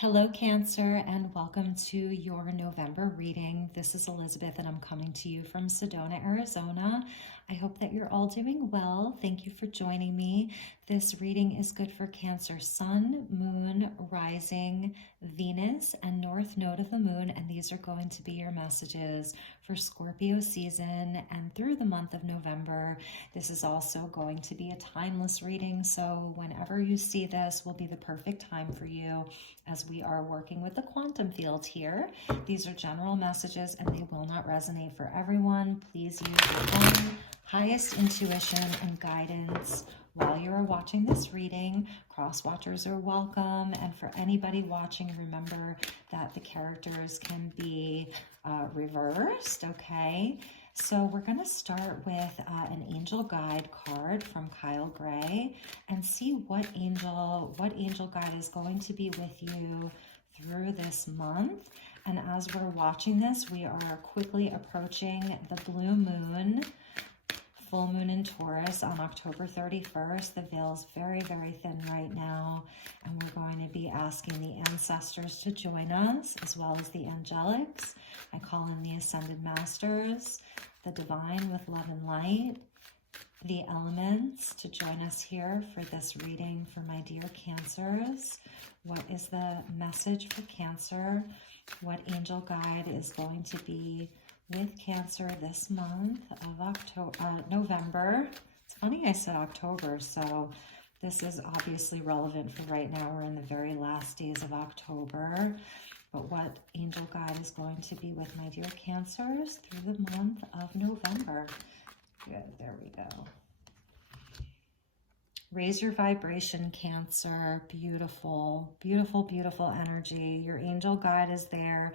Hello, Cancer, and welcome to your November reading. This is Elizabeth, and I'm coming to you from Sedona, Arizona. I hope that you're all doing well. Thank you for joining me. This reading is good for Cancer Sun, Moon, Rising, Venus, and North Node of the Moon, and these are going to be your messages for Scorpio season and through the month of November. This is also going to be a timeless reading, so whenever you see this will be the perfect time for you, as we are working with the quantum field here. These are general messages and they will not resonate for everyone. Please use your own highest intuition and guidance while you are watching this reading. Cross watchers are welcome, and for anybody watching, remember that the characters can be reversed, okay? So we're going to start with an angel guide card from Kyle Gray and see what angel guide is going to be with you through this month. And as we're watching this, we are quickly approaching the blue moon, full moon in Taurus on October 31st. The veil is very, very thin right now, and we're going to be asking the ancestors to join us, as well as the angelics. I call in the ascended masters, the divine with love and light, the elements to join us here for this reading for my dear Cancers. What is the message for Cancer? What angel guide is going to be with Cancer this month of November? It's funny I said October, so this is obviously relevant for right now. We're in the very last days of October. But what angel guide is going to be with my dear Cancers through the month of November? Good, there we go. Raise your vibration, Cancer. Beautiful, beautiful, beautiful energy. Your angel guide is there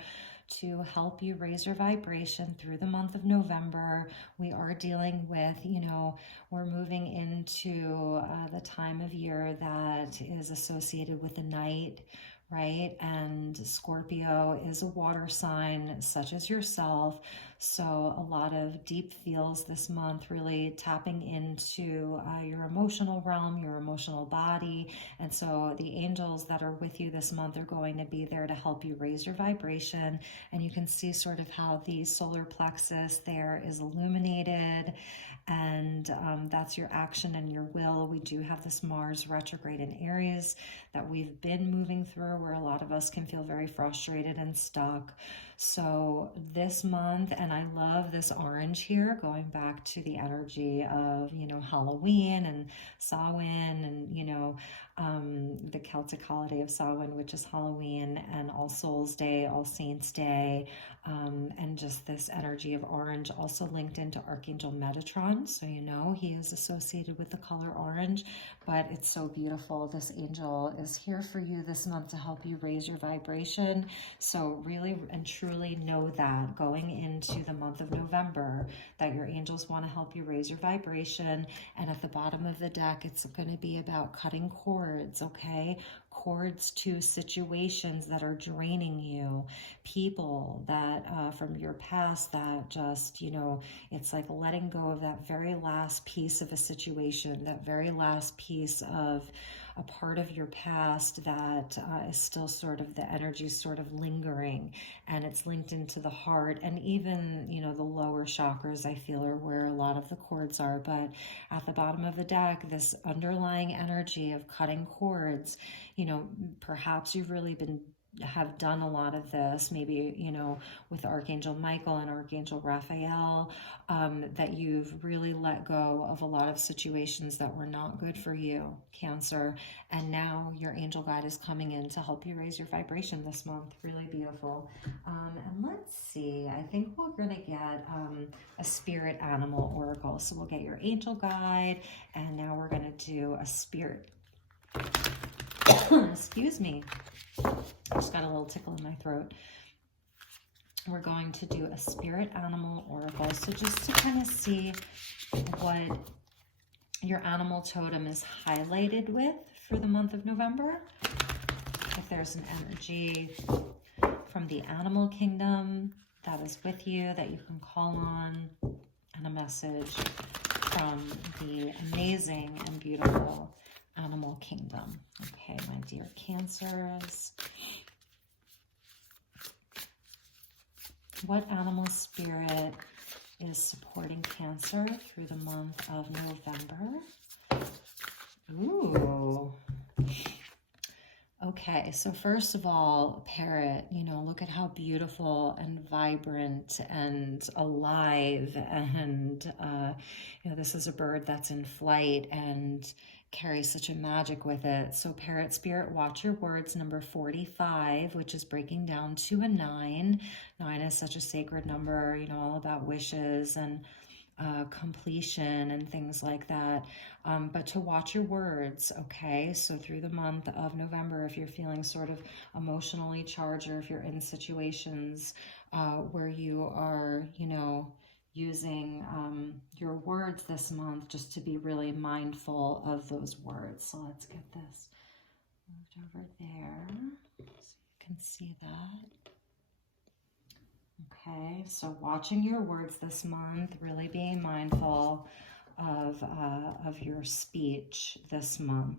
to help you raise your vibration through the month of November. We are dealing with, we're moving into the time of year that is associated with the night, right? And Scorpio is a water sign, such as yourself. So a lot of deep feels this month, really tapping into your emotional realm, your emotional body. And so the angels that are with you this month are going to be there to help you raise your vibration. And you can see sort of how the solar plexus there is illuminated, and that's your action and your will. We do have this Mars retrograde in Aries that we've been moving through, where a lot of us can feel very frustrated and stuck. So this month, and I love this orange here, going back to the energy of, Halloween and Samhain, and, the Celtic holiday of Samhain, which is Halloween, and All Souls Day, All Saints Day, and just this energy of orange, also linked into Archangel Metatron. So, he is associated with the color orange, but it's so beautiful. This angel is here for you this month to help you raise your vibration. So really and truly know that going into the month of November, that your angels want to help you raise your vibration. And at the bottom of the deck, it's going to be about cutting cords, okay? Cords to situations that are draining you, people that from your past that just, it's like letting go of that very last piece of a situation, that very last piece of a part of your past that is still sort of, the energy sort of lingering, and it's linked into the heart, and even, the lower chakras, I feel, are where a lot of the cords are. But at the bottom of the deck, this underlying energy of cutting cords, perhaps you've really have done a lot of this, maybe, with Archangel Michael and Archangel Raphael, that you've really let go of a lot of situations that were not good for you, Cancer. And now your angel guide is coming in to help you raise your vibration this month. Really beautiful. And let's see, I think we're going to get a spirit animal oracle. So we'll get your angel guide, and now we're going to do a spirit. Excuse me. I just got a little tickle in my throat. We're going to do a spirit animal oracle. So just to kind of see what your animal totem is highlighted with for the month of November. If there's an energy from the animal kingdom that is with you that you can call on, and a message from the amazing and beautiful animal kingdom. Okay, my dear Cancers. What animal spirit is supporting Cancer through the month of November? Ooh. Okay, so first of all, parrot, you know, look at how beautiful and vibrant and alive and, you know, this is a bird that's in flight and carries such a magic with it. So parrot spirit, watch your words, number 45, which is breaking down to a 9. 9 is such a sacred number, you know, all about wishes and completion and things like that, but to watch your words, okay? So through the month of November, if you're feeling sort of emotionally charged, or if you're in situations where you are, you know, using your words this month, just to be really mindful of those words. So let's get this moved over there so you can see that. Okay, so watching your words this month, really being mindful of your speech this month.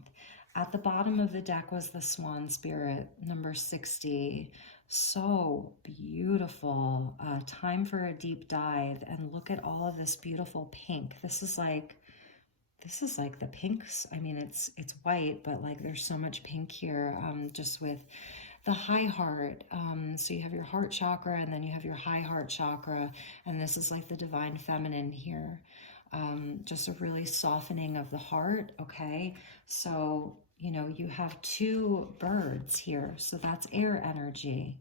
At the bottom of the deck was the Swan Spirit, number 60. So beautiful. Time for a deep dive, and look at all of this beautiful pink. This is like the pinks. I mean, it's white, but like there's so much pink here, just with the high heart. So you have your heart chakra, and then you have your high heart chakra, and this is like the divine feminine here. Just a really softening of the heart, okay? So, you know, you have 2 birds here, so that's air energy.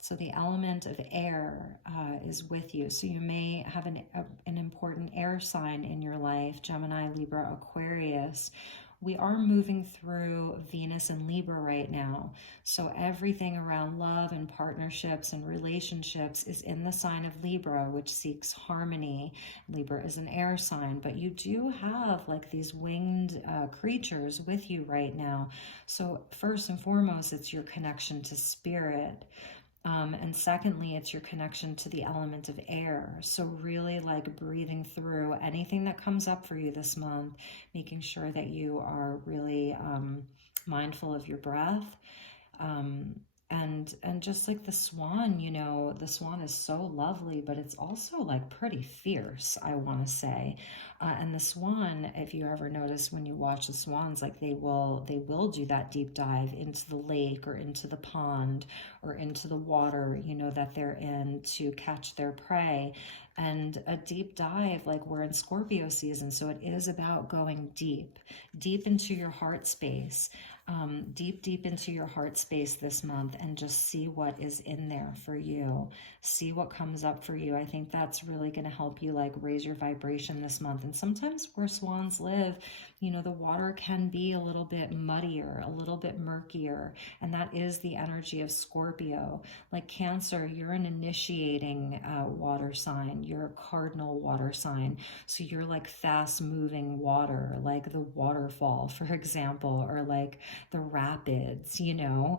So the element of air is with you. So you may have an important air sign in your life, Gemini, Libra, Aquarius. We are moving through Venus and Libra right now. So everything around love and partnerships and relationships is in the sign of Libra, which seeks harmony. Libra is an air sign, but you do have like these winged creatures with you right now. So first and foremost, it's your connection to spirit. And secondly, it's your connection to the element of air. So really like breathing through anything that comes up for you this month, making sure that you are really mindful of your breath. And just like the swan, you know, the swan is so lovely, but it's also like pretty fierce, I want to say. And the swan, if you ever notice when you watch the swans, like they will do that deep dive into the lake or into the pond or into the water, you know, that they're in to catch their prey. And a deep dive, like we're in Scorpio season, so it is about going deep into your heart space. Deep into your heart space this month, and just see what is in there for you. See what comes up for you. I think that's really going to help you like raise your vibration this month. And sometimes where swans live, you know, the water can be a little bit muddier, a little bit murkier, and that is the energy of Scorpio. Like Cancer, you're an initiating water sign. You're a cardinal water sign. So you're like fast moving water, like the waterfall, for example, or like the rapids, you know.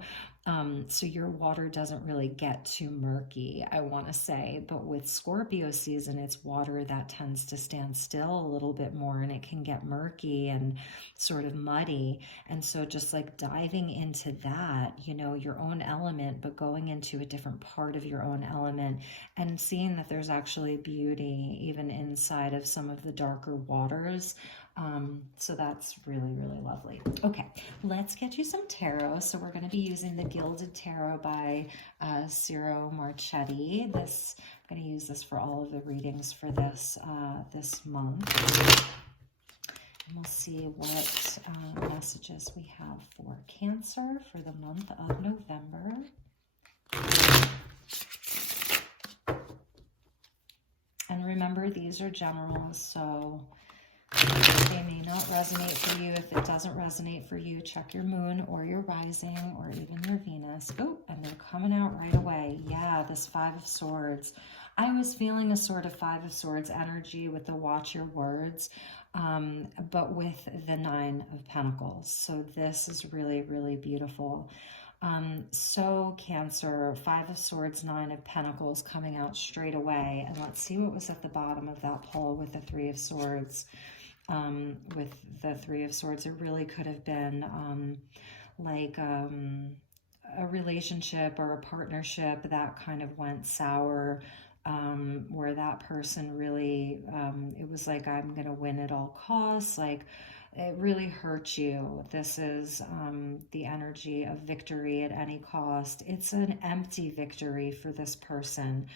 So your water doesn't really get too murky, I want to say. But with Scorpio season, it's water that tends to stand still a little bit more, and it can get murky and sort of muddy. And so just like diving into that, you know, your own element, but going into a different part of your own element and seeing that there's actually beauty even inside of some of the darker waters. So that's really, really lovely. Okay, let's get you some tarot. So we're going to be using the Gilded Tarot by Ciro Marchetti. I'm going to use this for all of the readings for this month. And we'll see what messages we have for Cancer for the month of November. And remember, these are generals, so they may not resonate for you. If it doesn't resonate for you, check your moon or your rising or even your Venus. Oh, and they're coming out right away. Yeah, this 5 of Swords. I was feeling a sort of 5 of Swords energy with the watch your words, but with the 9 of Pentacles. So this is really, really beautiful. So Cancer, 5 of Swords, 9 of Pentacles coming out straight away. And let's see what was at the bottom of that pull with the 3 of Swords. With the 3 of Swords, it really could have been like a relationship or a partnership that kind of went sour, where that person really, it was like, I'm going to win at all costs. Like, it really hurt you. This is the energy of victory at any cost. It's an empty victory for this person.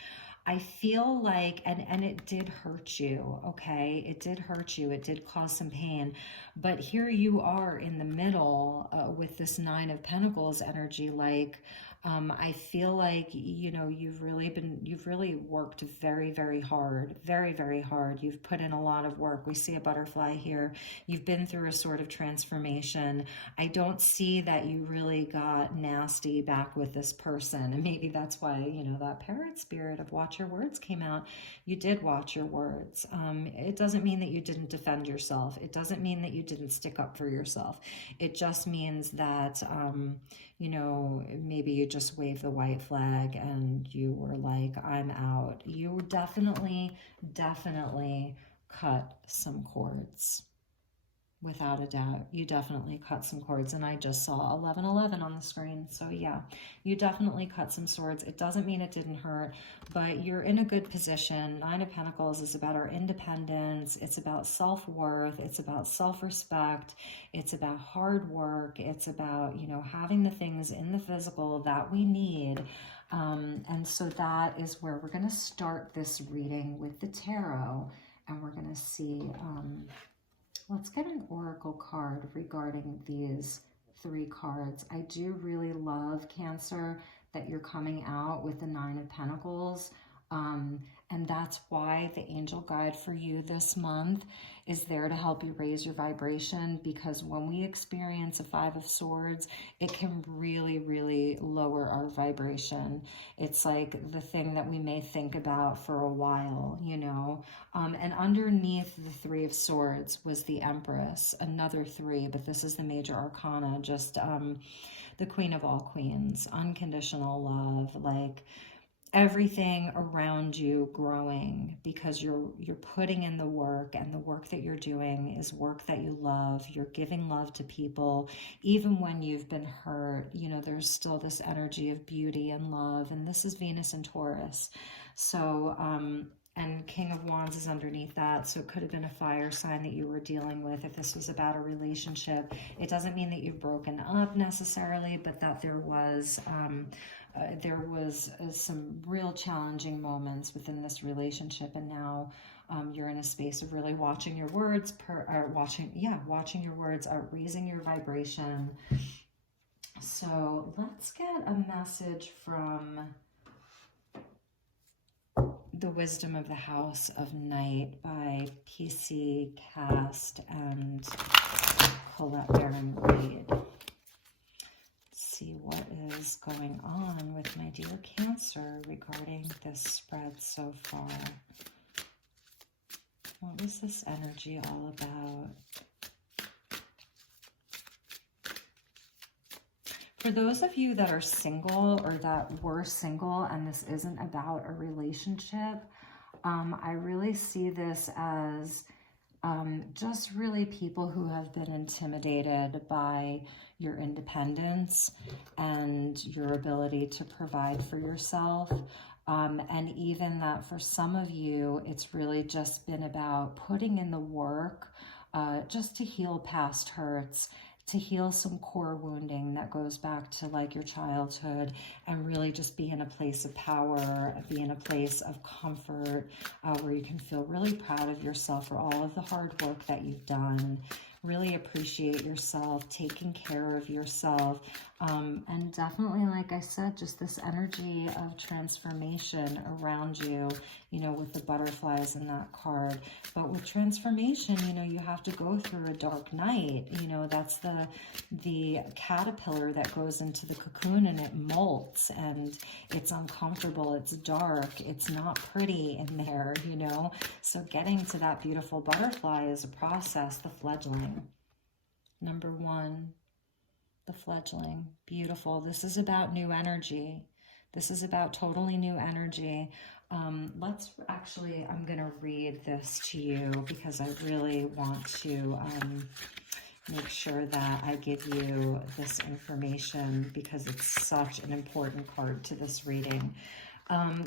I feel like, and it did hurt you, okay? It did hurt you. It did cause some pain. But here you are in the middle with this Nine of Pentacles energy. Like, I feel like, you know, you've really worked very, very hard, very, very hard. You've put in a lot of work. We see a butterfly here. You've been through a sort of transformation. I don't see that you really got nasty back with this person. And maybe that's why, you know, that parrot spirit of watch your words came out. You did watch your words. It doesn't mean that you didn't defend yourself. It doesn't mean that you didn't stick up for yourself. It just means that, you know, maybe you just waved the white flag and you were like, I'm out. You definitely, definitely cut some cords. Without a doubt, you definitely cut some cords. And I just saw 1111 on the screen. So yeah, you definitely cut some swords. It doesn't mean it didn't hurt, but you're in a good position. Nine of Pentacles is about our independence. It's about self-worth. It's about self-respect. It's about hard work. It's about, you know, having the things in the physical that we need. And so that is where we're going to start this reading with the tarot. And we're going to see... let's get an oracle card regarding these three cards. I do really love, Cancer, that you're coming out with the Nine of Pentacles. And that's why the angel guide for you this month is there to help you raise your vibration, because when we experience a Five of Swords, it can really, really lower our vibration. It's like the thing that we may think about for a while, you know. And underneath the Three of Swords was the Empress, another three, but this is the major arcana, just the Queen of all queens, unconditional love, like everything around you growing because you're putting in the work, and the work that you're doing is work that you love. You're giving love to people even when you've been hurt. You know, there's still this energy of beauty and love, and this is Venus and Taurus. So and King of Wands is underneath that, so it could have been a fire sign that you were dealing with if this was about a relationship. It doesn't mean that you've broken up necessarily, but that there was some real challenging moments within this relationship, and now you're in a space of really watching your words, watching your words, raising your vibration. So let's get a message from The Wisdom of the House of Night by PC Cast and Colette Baron Reed. See what is going on with my dear Cancer regarding this spread so far. What was this energy all about? For those of you that are single or that were single and this isn't about a relationship, I really see this as just really people who have been intimidated by your independence and your ability to provide for yourself. And even that for some of you, it's really just been about putting in the work just to heal past hurts, to heal some core wounding that goes back to like your childhood, and really just be in a place of power, be in a place of comfort, where you can feel really proud of yourself for all of the hard work that you've done. Really appreciate yourself, taking care of yourself, and definitely, like I said, just this energy of transformation around you, you know, with the butterflies in that card. But with transformation, you know, you have to go through a dark night. You know, that's the caterpillar that goes into the cocoon and it molts, and it's uncomfortable, it's dark, it's not pretty in there, you know. So getting to that beautiful butterfly is a process, the fledgling. Number one, the fledgling. Beautiful. This is about new energy. This is about totally new energy. Let's actually, I'm going to read this to you because I really want to make sure that I give you this information because it's such an important card to this reading.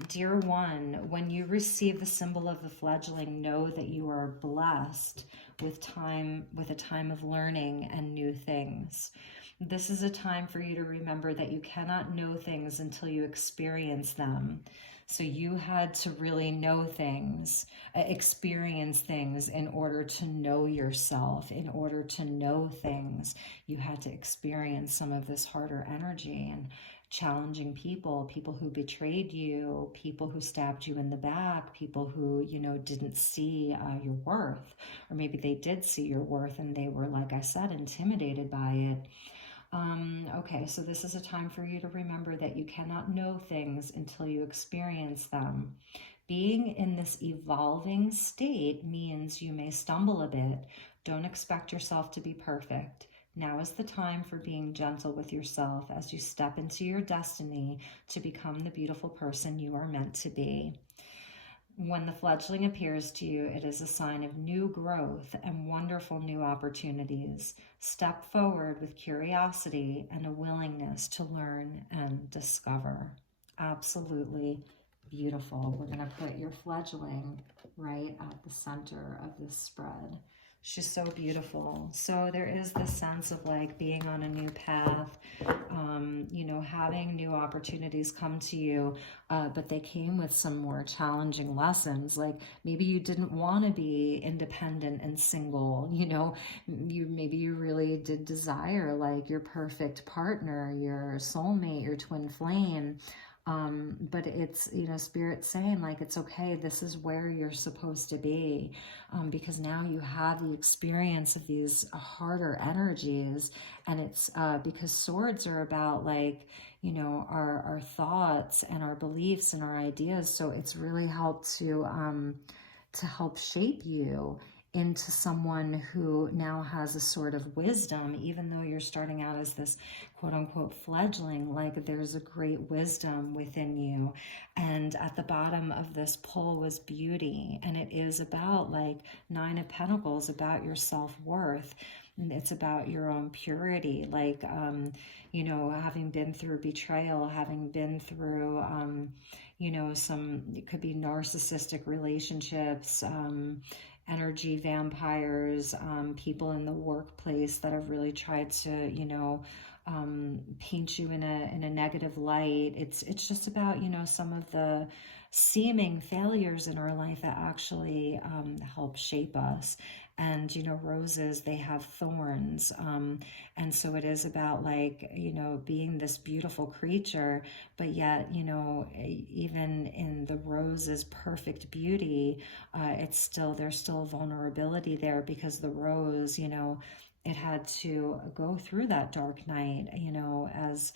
Dear one, when you receive the symbol of the fledgling, know that you are blessed with a time of learning and new things. This is a time for you to remember that you cannot know things until you experience them. So you had to really know things, experience things in order to know yourself, in order to know things. You had to experience some of this harder energy and challenging people who betrayed you, people who stabbed you in the back, people who, you know, didn't see your worth, or maybe they did see your worth and they were, like I said, intimidated by it. Okay, so this is a time for you to remember that you cannot know things until you experience them. Being in this evolving state means you may stumble a bit. Don't expect yourself to be perfect. Now is the time for being gentle with yourself as you step into your destiny to become the beautiful person you are meant to be. When the fledgling appears to you, it is a sign of new growth and wonderful new opportunities. Step forward with curiosity and a willingness to learn and discover. Absolutely beautiful. We're going to put your fledgling right at the center of this spread. She's so beautiful. So there is this sense of like being on a new path, you know, having new opportunities come to you, but they came with some more challenging lessons. Like maybe you didn't want to be independent and single, you know, maybe you really did desire like your perfect partner, your soulmate, your twin flame. But it's, you know, Spirit saying like, it's okay. This is where you're supposed to be, because now you have the experience of these harder energies. And it's because swords are about like, you know, our thoughts and our beliefs and our ideas. So it's really helped to help shape you into someone who now has a sort of wisdom, even though you're starting out as this quote unquote fledgling, like there's a great wisdom within you. And at the bottom of this pull was beauty. And it is about like Nine of Pentacles, about your self-worth. And it's about your own purity, like, you know, having been through betrayal, having been through, you know, it could be narcissistic relationships, energy vampires, people in the workplace that have really tried to, you know, paint you in a negative light. It's just about, you know, some of the seeming failures in our life that actually help shape us. And, you know, roses, they have thorns. And so it is about like, you know, being this beautiful creature, but yet, you know, even in the rose's perfect beauty, there's still vulnerability there, because the rose, you know, it had to go through that dark night, you know, as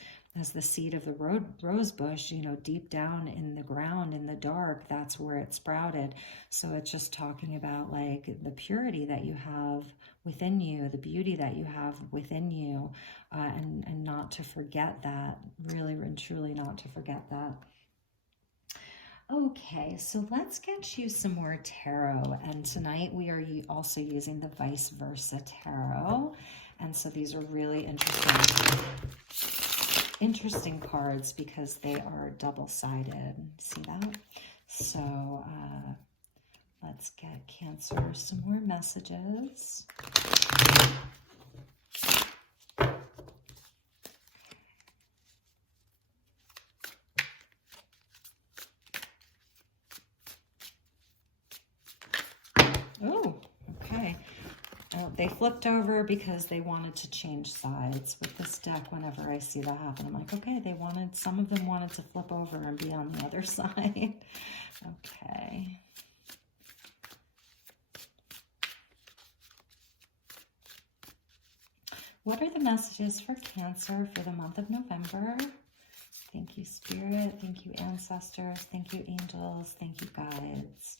the seed of the rose bush, you know, deep down in the ground, in the dark, that's where it sprouted. So it's just talking about like the purity that you have within you, the beauty that you have within you, and not to forget that, really and truly not to forget that. Okay, so let's get you some more tarot. And tonight we are also using the vice versa tarot. And so these are really interesting cards because they are double-sided. See that? So let's get Cancer some more messages. Oh, okay. They flipped over because they wanted to change sides. With this deck, whenever I see that happen, I'm like, okay, some of them wanted to flip over and be on the other side. Okay. What are the messages for Cancer for the month of November? Thank you, Spirit. Thank you, Ancestors. Thank you, Angels. Thank you, Guides.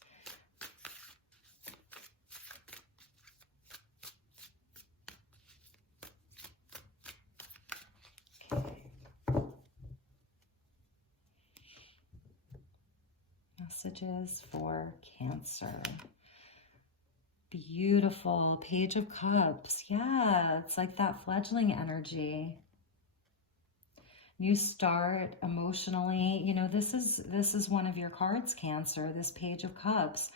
Messages for Cancer. Beautiful. Page of Cups. Yeah, it's like that fledgling energy. New start emotionally. You know, this is one of your cards, Cancer, this Page of Cups.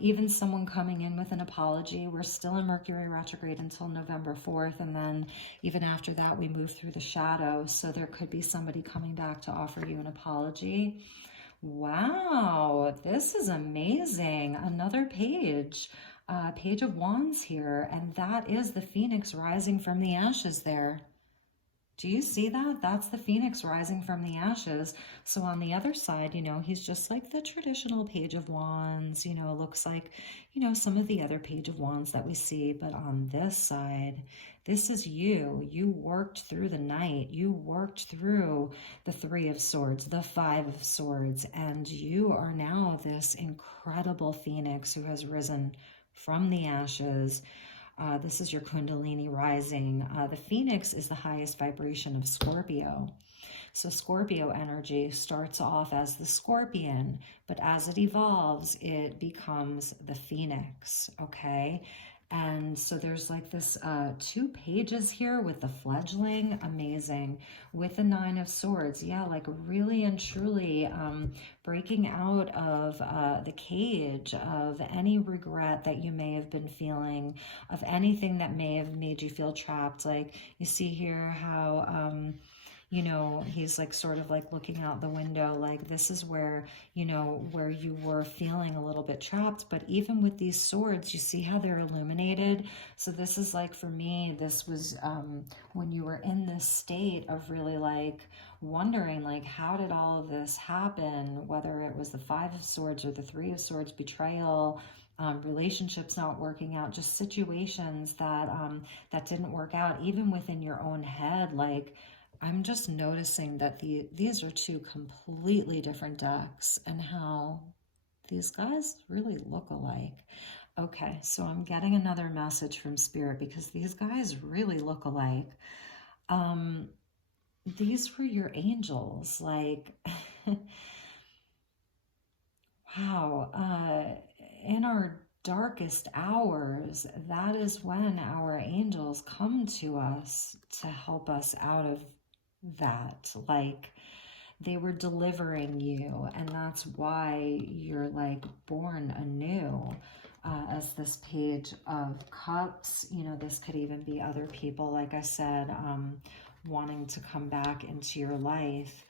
Even someone coming in with an apology. We're still in Mercury retrograde until November 4th, and then even after that we move through the shadow. So there could be somebody coming back to offer you an apology. Wow, this is amazing. Another page, Page of Wands here, and that is the Phoenix rising from the ashes there. Do you see that? That's the Phoenix rising from the ashes. So on the other side, you know, he's just like the traditional Page of Wands. You know, it looks like, you know, some of the other Page of Wands that we see. But on this side, this is you. You worked through the night. You worked through the Three of Swords, the Five of Swords, and you are now this incredible Phoenix who has risen from the ashes. This is your Kundalini rising. The Phoenix is the highest vibration of Scorpio. So Scorpio energy starts off as the scorpion, but as it evolves, it becomes the Phoenix, okay? And so there's like this 2 pages here with the fledgling, amazing, with the Nine of Swords. Yeah, like really and truly breaking out of the cage of any regret that you may have been feeling, of anything that may have made you feel trapped. Like you see here how you know, he's like sort of like looking out the window, like this is where, you know, where you were feeling a little bit trapped. But even with these swords, you see how they're illuminated. So this is like, for me, this was when you were in this state of really like wondering, like, how did all of this happen? Whether it was the Five of Swords or the Three of Swords, betrayal, relationships not working out, just situations that that didn't work out, even within your own head. Like, I'm just noticing that these are 2 completely different decks and how these guys really look alike. Okay, so I'm getting another message from Spirit because these guys really look alike. These were your angels, like, wow. In our darkest hours, that is when our angels come to us to help us out of that. Like, they were delivering you, and that's why you're like born anew. As this Page of Cups, you know, this could even be other people, like I said, wanting to come back into your life.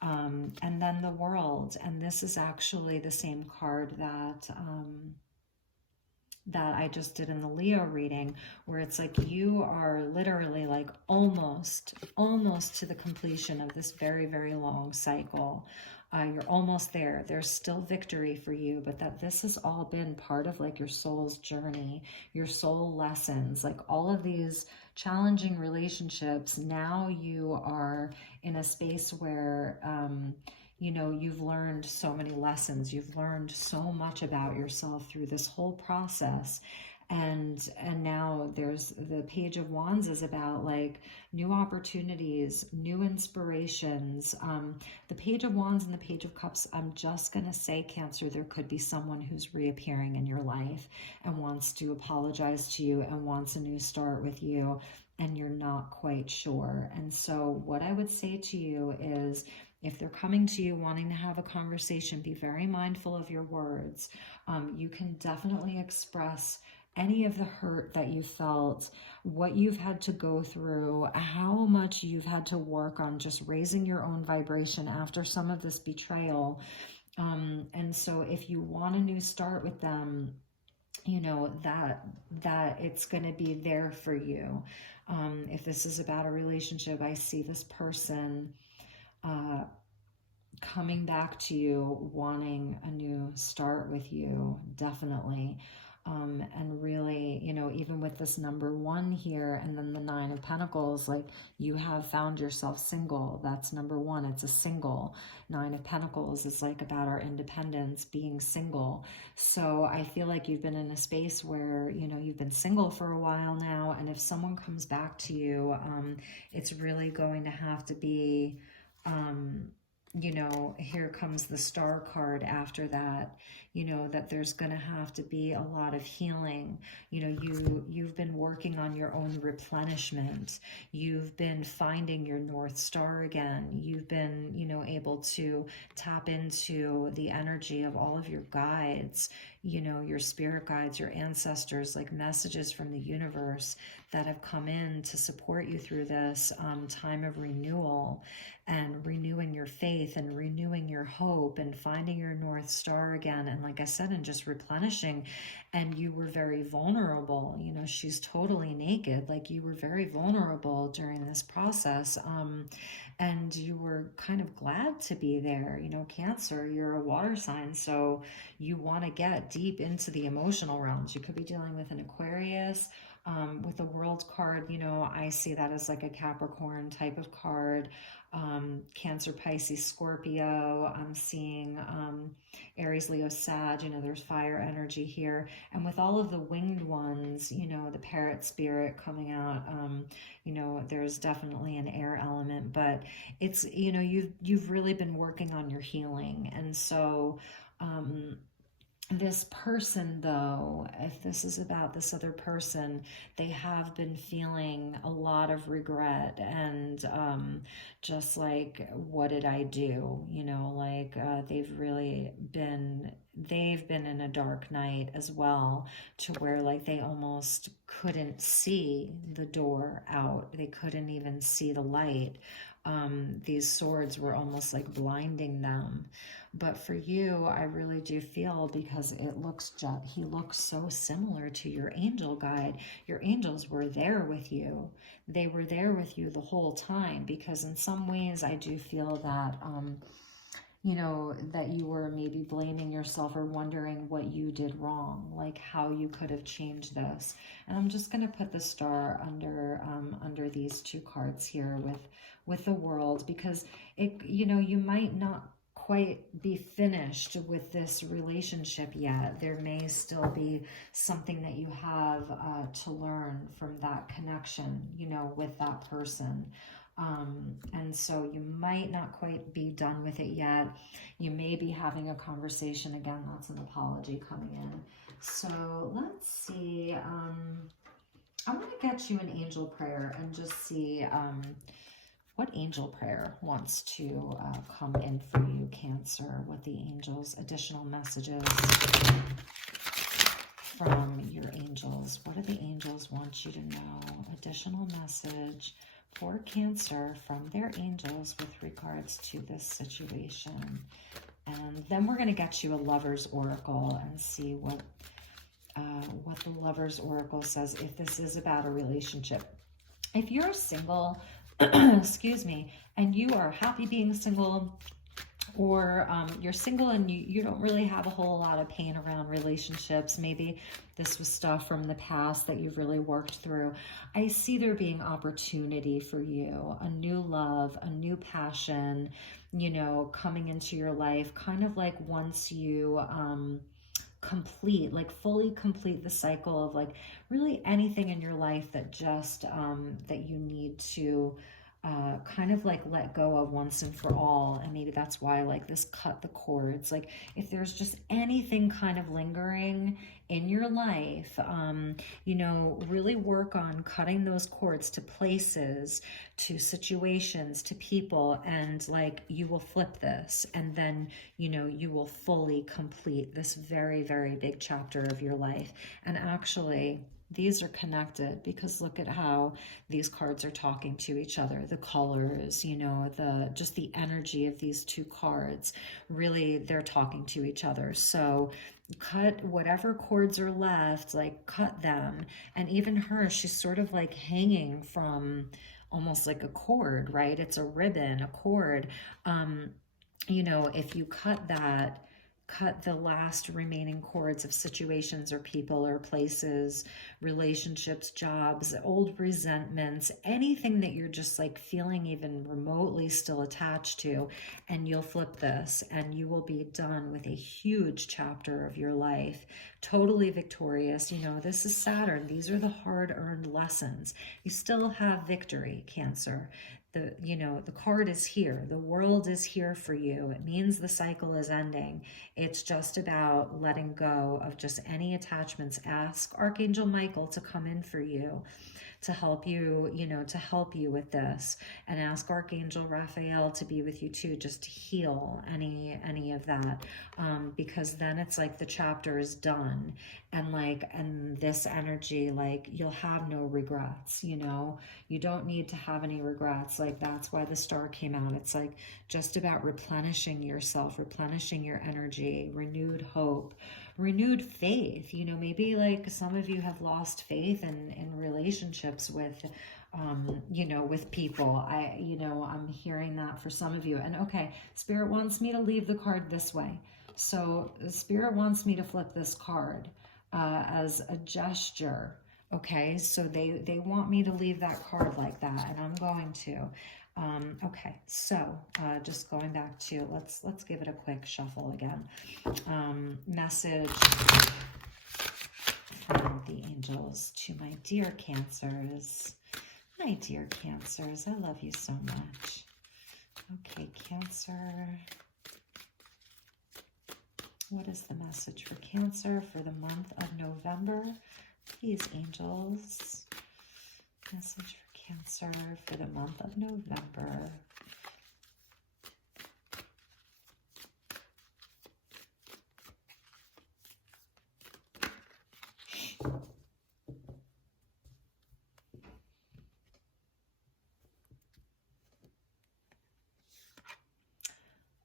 And then the World, and this is actually the same card that that I just did in the Leo reading, where it's like you are literally like almost to the completion of this very, very long cycle. You're almost there. There's still victory for you, but that this has all been part of like your soul's journey, your soul lessons, like all of these challenging relationships. Now you are in a space where you know, you've learned so many lessons. You've learned so much about yourself through this whole process. And now there's the Page of Wands is about like new opportunities, new inspirations. The Page of Wands and the Page of Cups, I'm just going to say, Cancer, there could be someone who's reappearing in your life and wants to apologize to you and wants a new start with you, and you're not quite sure. And so what I would say to you is, if they're coming to you wanting to have a conversation, be very mindful of your words. You can definitely express any of the hurt that you felt, what you've had to go through, how much you've had to work on just raising your own vibration after some of this betrayal. And so if you want a new start with them, you know, that it's going to be there for you. If this is about a relationship, I see this person coming back to you, wanting a new start with you, definitely. And really, you know, even with this number 1 here and then the 9 of Pentacles, like you have found yourself single. That's number 1. It's a single. 9 of Pentacles is like about our independence, being single. So I feel like you've been in a space where, you know, you've been single for a while now. And if someone comes back to you, it's really going to have to be, you know, here comes the Star card after that, you know, that there's going to have to be a lot of healing. You know, you've been working on your own replenishment. You've been finding your North Star again. You've been, you know, able to tap into the energy of all of your guides, you know, your spirit guides, your ancestors, like messages from the universe that have come in to support you through this time of renewal, and renewing your faith and renewing your hope and finding your North Star again. And like I said, and just replenishing. And you were very vulnerable. You know, she's totally naked. Like, you were very vulnerable during this process. And you were kind of glad to be there. You know, Cancer, you're a water sign, so you want to get deep into the emotional realms. You could be dealing with an Aquarius. With the World card, you know, I see that as like a Capricorn type of card. Cancer, Pisces, Scorpio. I'm seeing Aries, Leo, Sag. You know, there's fire energy here. And with all of the winged ones, you know, the parrot spirit coming out, you know, there's definitely an air element. But it's, you know, you've really been working on your healing. And so this person, though, if this is about this other person, they have been feeling a lot of regret and just like, what did I do? You know, like they've been in a dark night as well, to where like they almost couldn't see the door out. They couldn't even see the light. These swords were almost like blinding them. But for you, I really do feel, because he looks so similar to your angel guide. Your angels were there with you. They were there with you the whole time, because in some ways I do feel that, you know, that you were maybe blaming yourself or wondering what you did wrong, like how you could have changed this. And I'm just going to put the Star under these two cards here with the World, because it, you know, you might not quite be finished with this relationship yet. There may still be something that you have to learn from that connection, you know, with that person. And so you might not quite be done with it yet. You may be having a conversation. Again, that's an apology coming in. So let's see. I want to get you an angel prayer and just see what angel prayer wants to come in for you, Cancer. What the angels, additional messages from your angels. What do the angels want you to know? Additional message for Cancer from their angels with regards to this situation. And then we're going to get you a Lover's Oracle and see what the Lover's Oracle says, if this is about a relationship. If you're single, excuse me, and you are happy being single, or you're single and you don't really have a whole lot of pain around relationships, maybe this was stuff from the past that you've really worked through, I see there being opportunity for you, a new love, a new passion, you know, coming into your life, kind of like once you fully complete the cycle of like really anything in your life that just that you need to kind of like let go of once and for all. And maybe that's why like this cut the cords. Like if there's just anything kind of lingering in your life, you know, really work on cutting those cords to places, to situations, to people, and like you will flip this, and then, you know, you will fully complete this very, very big chapter of your life. And actually, these are connected, because look at how these cards are talking to each other. The colors, you know, just the energy of these two cards, really they're talking to each other. So cut whatever cords are left, like cut them. And even her, she's sort of like hanging from almost like a cord, right? It's a ribbon, a cord. You know, if you cut that, cut the last remaining cords of situations or people or places, relationships, jobs, old resentments, anything that you're just like feeling even remotely still attached to, and you'll flip this and you will be done with a huge chapter of your life, totally victorious. You know, this is Saturn. These are the hard-earned lessons. You still have victory, Cancer. the card is here. The world is here for you. It means the cycle is ending. It's just about letting go of just any attachments. Ask Archangel Michael to come in for you, to help you, to help you with this, and ask Archangel Raphael to be with you too, just to heal any of that, because then it's like the chapter is done, and this energy, like, you'll have no regrets. You don't need to have any regrets. Like, that's why the star came out. It's like just about replenishing yourself, replenishing your energy, renewed hope, renewed faith. Maybe like some of you have lost faith in relationships with with people. I'm hearing that for some of you. And okay, Spirit wants me to leave the card this way. So Spirit wants me to flip this card as a gesture. Okay, so they want me to leave that card like that, and I'm going to. Okay, so just going back to, let's give it a quick shuffle again. Message from the angels to my dear Cancers. My dear Cancers, I love you so much. Okay, Cancer. What is the message for Cancer for the month of November? Please, angels. Message for Cancer for the month of November.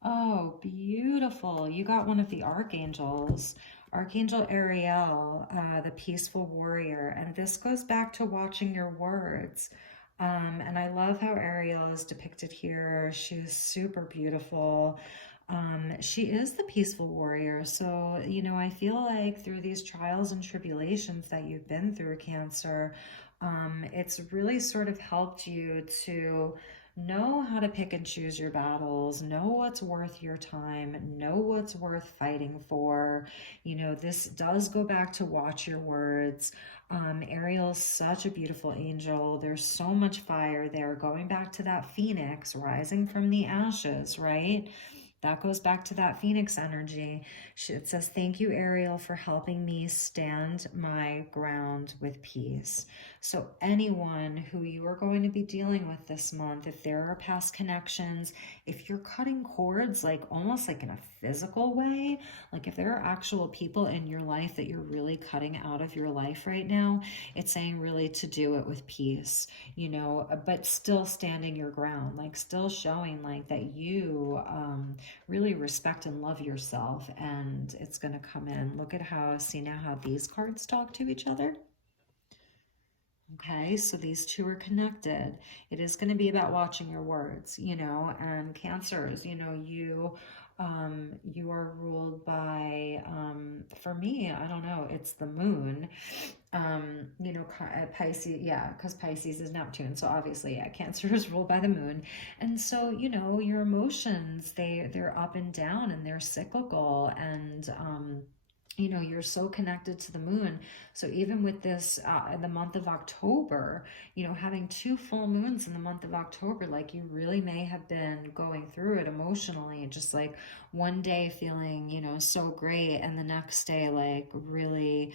Oh, beautiful. You got one of the archangels. Archangel Ariel, the peaceful warrior. And this goes back to watching your words. And I love how Ariel is depicted here. She's super beautiful. She is the peaceful warrior. So, I feel like through these trials and tribulations that you've been through, Cancer, it's really sort of helped you to know how to pick and choose your battles, know what's worth your time, know what's worth fighting for. This does go back to watch your words. Ariel's such a beautiful angel. There's so much fire there, going back to that phoenix rising from the ashes, right? That goes back to that phoenix energy. It says, thank you, Ariel, for helping me stand my ground with peace. So anyone who you are going to be dealing with this month, if there are past connections, if you're cutting cords, like almost like in a physical way, like if there are actual people in your life that you're really cutting out of your life right now, it's saying really to do it with peace, but still standing your ground, like still showing like that you really respect and love yourself. And it's going to come in. Look at see now how these cards talk to each other. Okay, so these two are connected. It is going to be about watching your words, and Cancers, you are ruled by, for me, I don't know, it's the moon, Pisces, yeah, because Pisces is Neptune. So obviously, yeah, Cancer is ruled by the moon. And so, your emotions, they're up and down and they're cyclical, and, you're so connected to the moon. So even with this, in the month of October, having 2 full moons in the month of October, like you really may have been going through it emotionally, just like one day feeling, so great, and the next day, like really,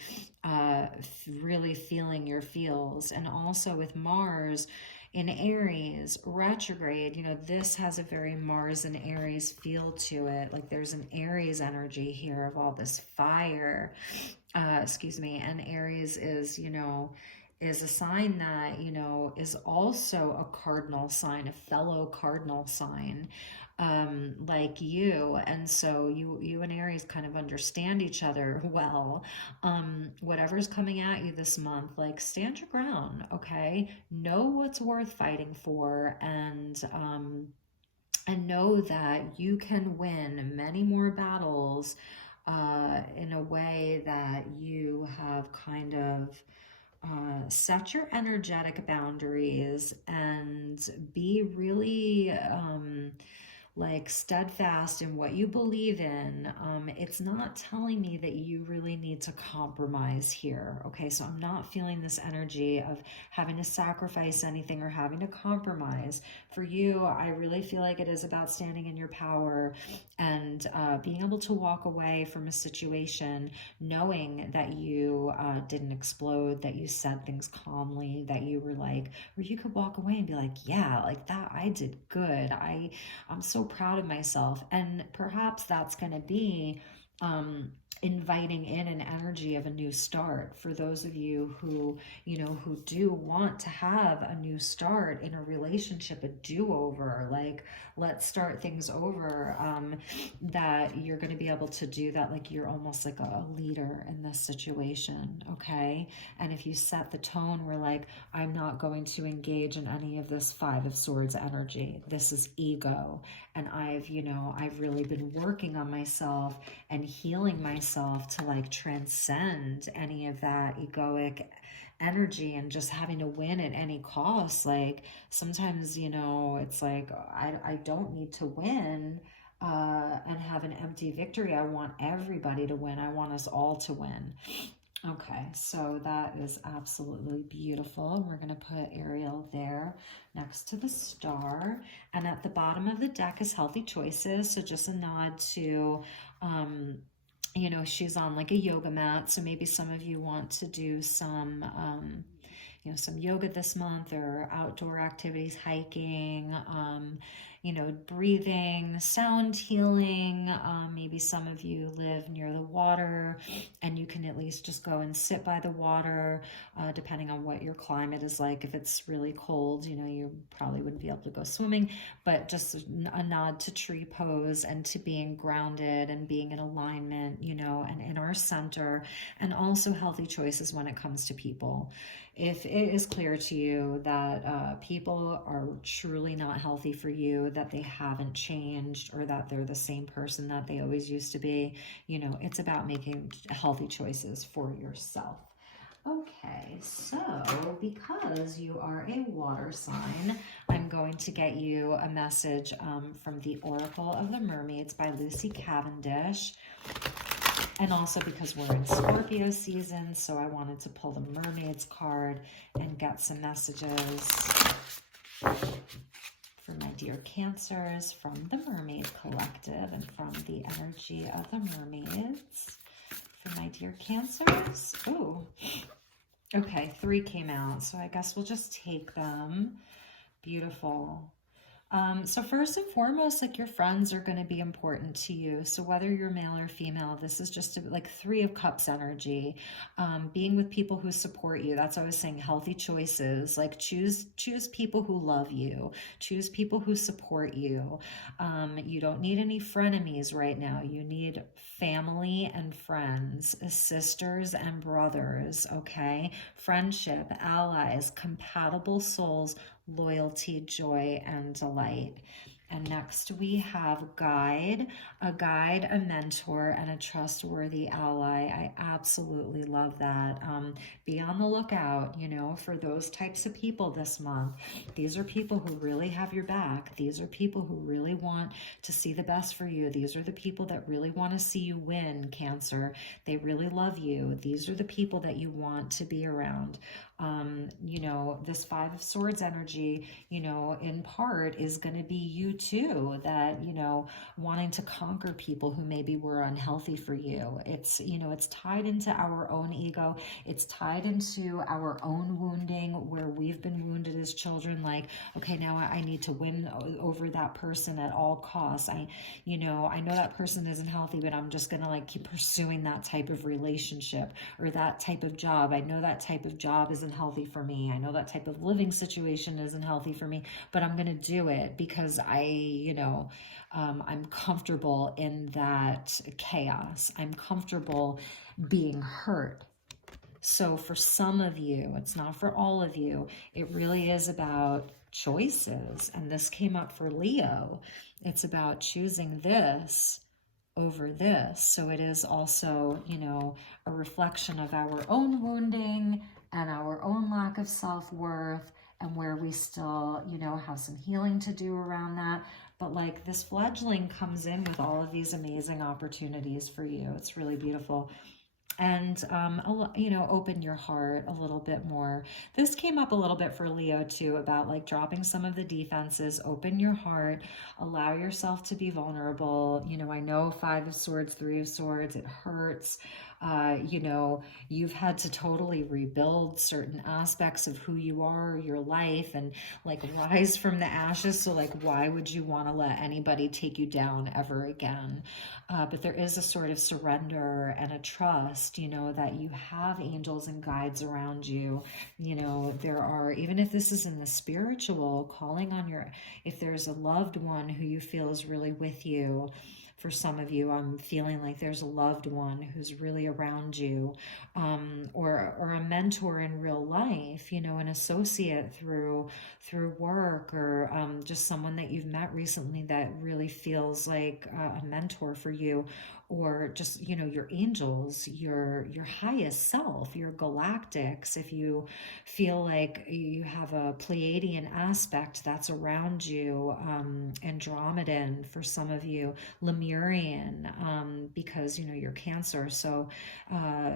really feeling your feels. And also with Mars in Aries retrograde, this has a very Mars and Aries feel to it. Like there's an Aries energy here of all this fire, and Aries is, is a sign that, is also a cardinal sign, a fellow cardinal sign, like you. And so you and Aries kind of understand each other well. Whatever's coming at you this month, like stand your ground, okay? Know what's worth fighting for, and know that you can win many more battles in a way that you have kind of set your energetic boundaries and be really like steadfast in what you believe in, it's not telling me that you really need to compromise here. Okay, so I'm not feeling this energy of having to sacrifice anything or having to compromise. For you, I really feel like it is about standing in your power and being able to walk away from a situation knowing that you didn't explode, that you said things calmly, that you were like, where you could walk away and be like, yeah, like that, I did good. I'm so proud of myself. And perhaps that's going to be inviting in an energy of a new start for those of you who, who do want to have a new start in a relationship, a do-over, like let's start things over, that you're going to be able to do that. Like you're almost like a leader in this situation. Okay. And if you set the tone where like, I'm not going to engage in any of this Five of Swords energy. This is ego. And I've really been working on myself and healing myself to like transcend any of that egoic energy and just having to win at any cost. Like sometimes, it's like, I don't need to win and have an empty victory. I want everybody to win. I want us all to win. Okay, so that is absolutely beautiful. We're going to put Ariel there next to the star. And at the bottom of the deck is healthy choices. So just a nod to, she's on like a yoga mat. So maybe some of you want to do some, some yoga this month or outdoor activities, hiking, breathing, sound healing. Maybe some of you live near the water and you can at least just go and sit by the water, depending on what your climate is like. If it's really cold, you probably wouldn't be able to go swimming, but just a nod to tree pose and to being grounded and being in alignment, and in our center, and also healthy choices when it comes to people. If it is clear to you that people are truly not healthy for you, that they haven't changed, or that they're the same person that they always used to be, it's about making healthy choices for yourself. Okay, so because you are a water sign, I'm going to get you a message from the Oracle of the Mermaids by Lucy Cavendish. And also because we're in Scorpio season, so I wanted to pull the Mermaids card and get some messages for my dear Cancers from the Mermaid Collective and from the energy of the Mermaids. For my dear Cancers. Oh, okay, 3 came out, so I guess we'll just take them. Beautiful. So first and foremost, like your friends are going to be important to you. So whether you're male or female, this is just like 3 of Cups energy. Being with people who support you. That's what I was saying, healthy choices. Like choose people who love you. Choose people who support you. You don't need any frenemies right now. You need family and friends, sisters and brothers, okay? Friendship, allies, compatible souls, loyalty, joy, and delight. And next we have a guide, a mentor, and a trustworthy ally. I absolutely love that. Be on the lookout, for those types of people this month. These are people who really have your back. These are people who really want to see the best for you. These are the people that really want to see you win, Cancer. They really love you. These are the people that you want to be around. This 5 of Swords energy, in part is going to be you too, that, wanting to conquer people who maybe were unhealthy for you. It's, it's tied into our own ego. It's tied into our own wounding where we've been wounded as children. Like, okay, now I need to win over that person at all costs. I know that person isn't healthy, but I'm just going to like keep pursuing that type of relationship or that type of job. I know that type of job isn't healthy for me. I know that type of living situation isn't healthy for me, but I'm going to do it because I'm comfortable in that chaos. I'm comfortable being hurt. So for some of you, it's not for all of you, it really is about choices. And this came up for Leo. It's about choosing this over this. So it is also, a reflection of our own wounding and our own lack of self-worth and where we still, have some healing to do around that. But like this fledgling comes in with all of these amazing opportunities for you. It's really beautiful. And, you know, open your heart a little bit more. This came up a little bit for Leo too, about like dropping some of the defenses, open your heart, allow yourself to be vulnerable. You know, I know 5 of Swords, 3 of Swords, it hurts. You know, you've had to totally rebuild certain aspects of who you are, your life, and like rise from the ashes. So like, why would you want to let anybody take you down ever again? But there is a sort of surrender and a trust, you know, that you have angels and guides around you. You know, there are, even if this is in the spiritual, calling on your, if there's a loved one who you feel is really with you. For some of you, I'm feeling like there's a loved one who's really around you, or a mentor in real life, you know, an associate through work, or just someone that you've met recently that really feels like a mentor for you, or just, you know, your angels, your highest self, your galactics. If you feel like you have a Pleiadian aspect that's around you, Andromedan for some of you, Lemurian, because, you know, you're Cancer. So,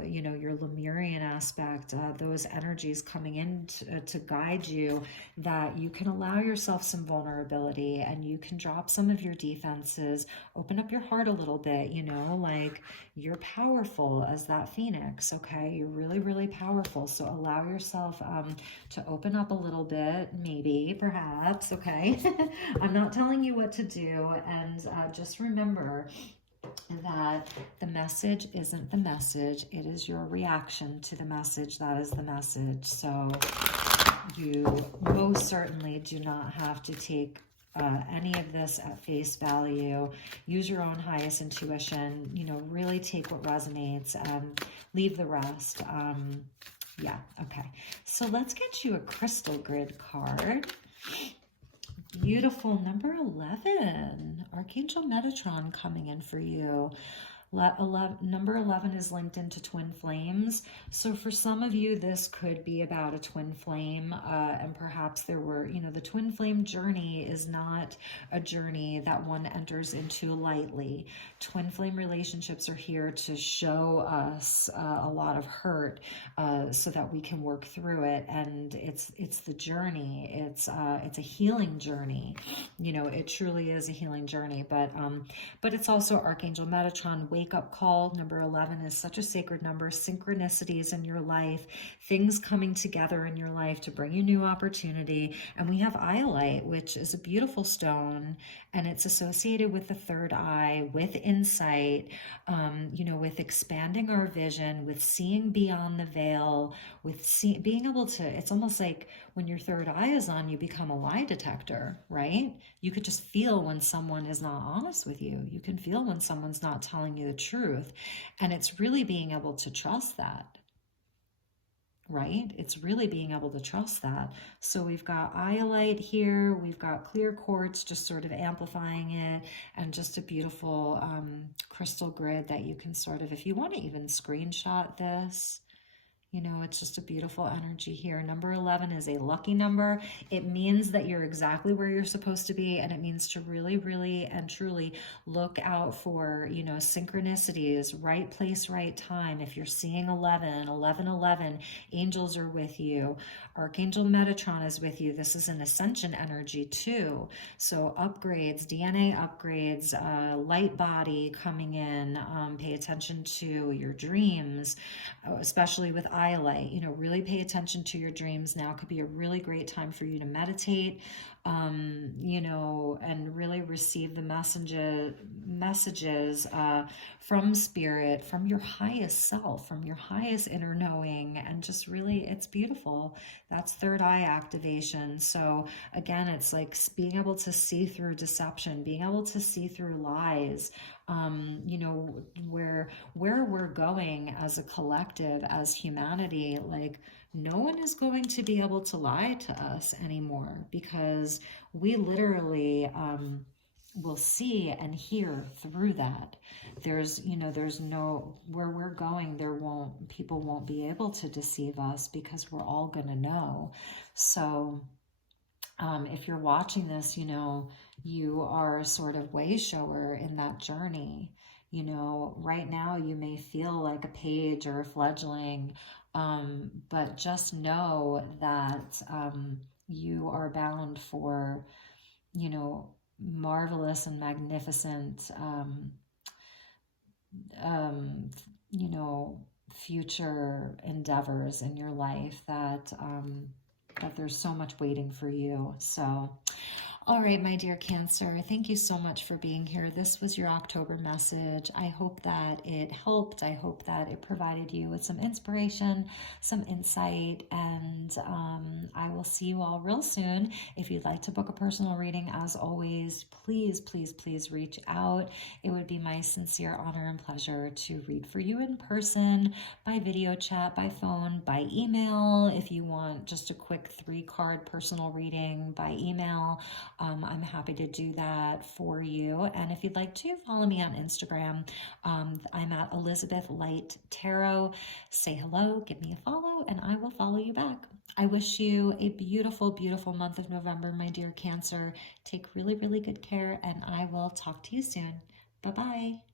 you know, your Lemurian aspect, those energies coming in to guide you, that you can allow yourself some vulnerability and you can drop some of your defenses, open up your heart a little bit, you know, like you're powerful as that phoenix, okay? You're really, really powerful. So allow yourself to open up a little bit, maybe, perhaps, okay? I'm not telling you what to do. And just remember that the message isn't the message. It is your reaction to the message that is the message. So you most certainly do not have to take any of this at face value. Use your own highest intuition, you know, really take what resonates and leave the rest. Yeah, okay. So let's get you a crystal grid card. Beautiful. Number 11, Archangel Metatron coming in for you. Number 11 is linked into twin flames. So for some of you, this could be about a twin flame, and perhaps there were, you know, the twin flame journey is not a journey that one enters into lightly. Twin flame relationships are here to show us a lot of hurt, so that we can work through it. And it's the journey. It's a healing journey. You know, it truly is a healing journey. But it's also Archangel Metatron. Wake up call. Number 11 is such a sacred number. Synchronicities in your life, things coming together in your life to bring you new opportunity. And we have iolite, which is a beautiful stone, and it's associated with the third eye, with insight, you know, with expanding our vision, with seeing beyond the veil, with being able to, it's almost like when your third eye is on, you become a lie detector, right? You could just feel when someone is not honest with you. You can feel when someone's not telling you the truth. And it's really being able to trust that, right? It's really being able to trust that. So we've got iolite here. We've got clear quartz, just sort of amplifying it, and just a beautiful crystal grid that you can sort of, if you want to even screenshot this, you know, it's just a beautiful energy here. Number 11 is a lucky number. It means that you're exactly where you're supposed to be, and it means to really, really and truly look out for, you know, synchronicities, right place, right time. If you're seeing 11, 11, 11, angels are with you. Archangel Metatron is with you. This is an ascension energy too. So upgrades, DNA upgrades, light body coming in. Pay attention to your dreams, especially with iolite. You know, really pay attention to your dreams. Now could be a really great time for you to meditate, you know, and really receive the messages from spirit, from your highest self, from your highest inner knowing, and just really, it's beautiful. That's third eye activation. So again, it's like being able to see through deception, being able to see through lies, you know, where we're going as a collective, as humanity. Like, no one is going to be able to lie to us anymore, because we literally will see and hear through that. There's, you know, there's no, where we're going, people won't be able to deceive us, because we're all going to know. So If you're watching this, you know, you are sort of way shower in that journey. You know, right now you may feel like a page or a fledgling, but just know that you are bound for, you know, marvelous and magnificent, um, you know, future endeavors in your life that there's so much waiting for you. So, all right, my dear Cancer, thank you so much for being here. This was your October message. I hope that it helped. I hope that it provided you with some inspiration, some insight, and I will see you all real soon. If you'd like to book a personal reading, as always, please, please, please reach out. It would be my sincere honor and pleasure to read for you in person, by video chat, by phone, by email. If you want just a quick 3-card personal reading by email, I'm happy to do that for you. And if you'd like to follow me on Instagram, I'm at Elizabeth Light Tarot. Say hello, give me a follow, and I will follow you back. I wish you a beautiful, beautiful month of November, my dear Cancer. Take really, really good care, and I will talk to you soon. Bye-bye.